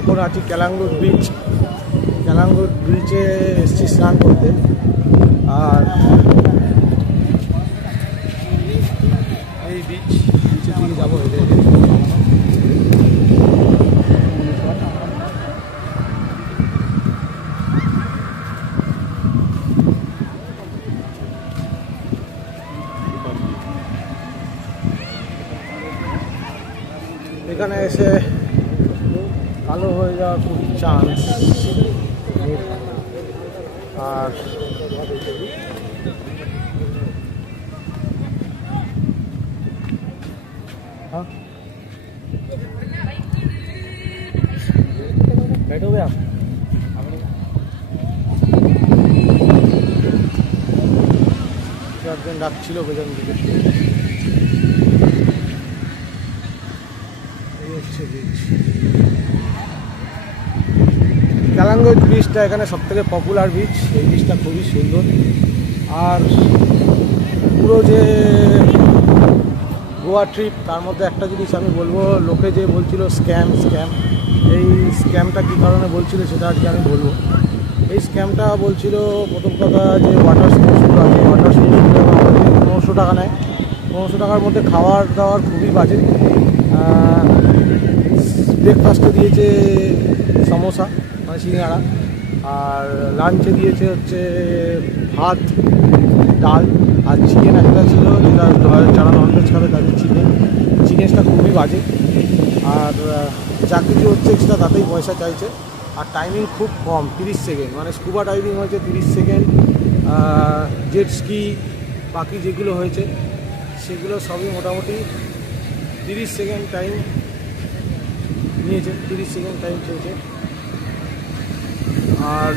এখন আছি ক্যালাঙ্গুট বিচ। ক্যালাঙ্গুট বিচে এসছি স্নান করতে। আর এই বিচের দিকে যাবো। এখানে এসে কালো হয়ে যাওয়ার খুব চান্স। আর बैठो गया একজন ডাকছিল পেছন দিকে। ক্যালাঙ্গুট বিচটা এখানে সবথেকে পপুলার বিচ। এই বিচটা খুবই সুন্দর। আর পুরো যে গোয়া ট্রিপ তার মধ্যে একটা জিনিস আমি বলবো, লোকে যে বলছিল স্ক্যাম, এই স্ক্যামটা কী কারণে বলছিল সেটা আজকে আমি বলবো। এই স্ক্যামটা বলছিল প্রথম কথা যে ওয়াটার স্পোর্টসগুলো আছে, ওয়াটার স্পোর্টসগুলো আমাদের 1500 টাকা নেয়। 1500 টাকার মধ্যে খাওয়ার দাওয়ার খুবই বাজে। ব্রেকফাস্টে দিয়েছে সমোসা মানে সিঙ্গাড়া, আর লাঞ্চে দিয়েছে হচ্ছে ভাত, ডাল আর চিকেন একটা ছিল, যেটা যারা ননভেজ খাবে তাদের চিকেনটা খুবই বাজে। আর যা কিছু হচ্ছে এক্সট্রা তাতেই পয়সা চাইছে। আর টাইমিং খুব কম, 30 সেকেন্ড। মানে স্কুবা ডাইভিং হয়েছে 30 সেকেন্ড, জেট স্কি বাকি যেগুলো হয়েছে সেগুলো সবই মোটামুটি 30 সেকেন্ড টাইম নিয়েছে, 30 সেকেন্ড টাইম চলছে। আর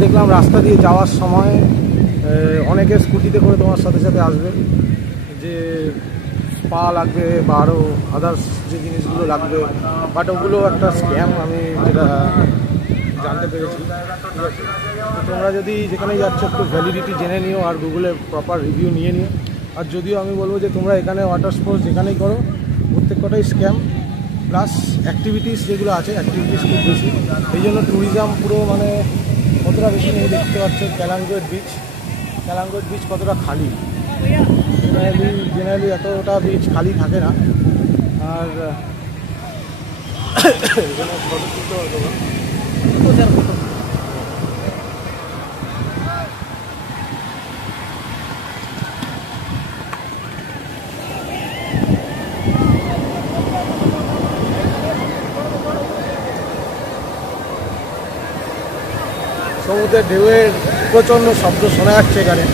দেখলাম রাস্তা দিয়ে যাওয়ার সময় অনেকে স্কুটিতে করে তোমার সাথে সাথে আসবে, যে স্পা লাগবে বা আরও আদার্স যে জিনিসগুলো লাগবে, বাট ওগুলো একটা স্ক্যাম আমি যেটা জানতে পেরেছি। ঠিক আছে, তো তোমরা যদি যেখানেই যাচ্ছ একটু ভ্যালিডিটি জেনে নিও আর গুগলে প্রপার রিভিউ নিয়ে নিও। আর যদিও আমি বলবো যে তোমরা এখানে ওয়াটার স্পোর্টস যেখানেই করো প্রত্যেক কটাই স্ক্যাম, প্লাস অ্যাক্টিভিটিস যেগুলো আছে অ্যাক্টিভিটিস খুব বেশি। এই জন্য ট্যুরিজম পুরো মানে কতটা বেশি নেই দেখতে পাচ্ছ। ক্যালাঙ্গুট বিচ কতটা খালি, জেনারেলি এতটা বিচ খালি থাকে না। আর ফটো তুলতে হতো না। সমুদ্রের ঢেউয়ের প্রচণ্ড শব্দ শোনা যাচ্ছে এখানে।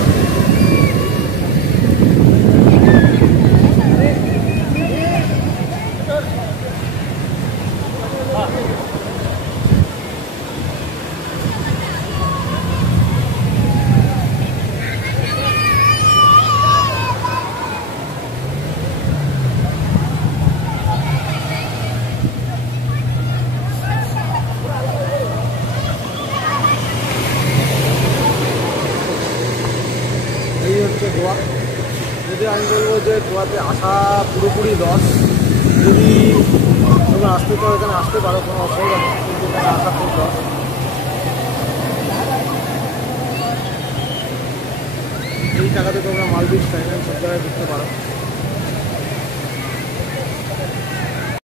গোয়া, যদি আমি বলবো যে গোয়াতে আসা পুরোপুরি লস। যদি তোমরা আসতে চাও এখানে আসতে পারো, কোনো অসুবিধা নেই, কিন্তু এখানে আসা খুব লস। এই টাকাতে তোমরা মালদ্বীপ, থাইল্যান্ড সব জায়গায় ঘুরতে পারো।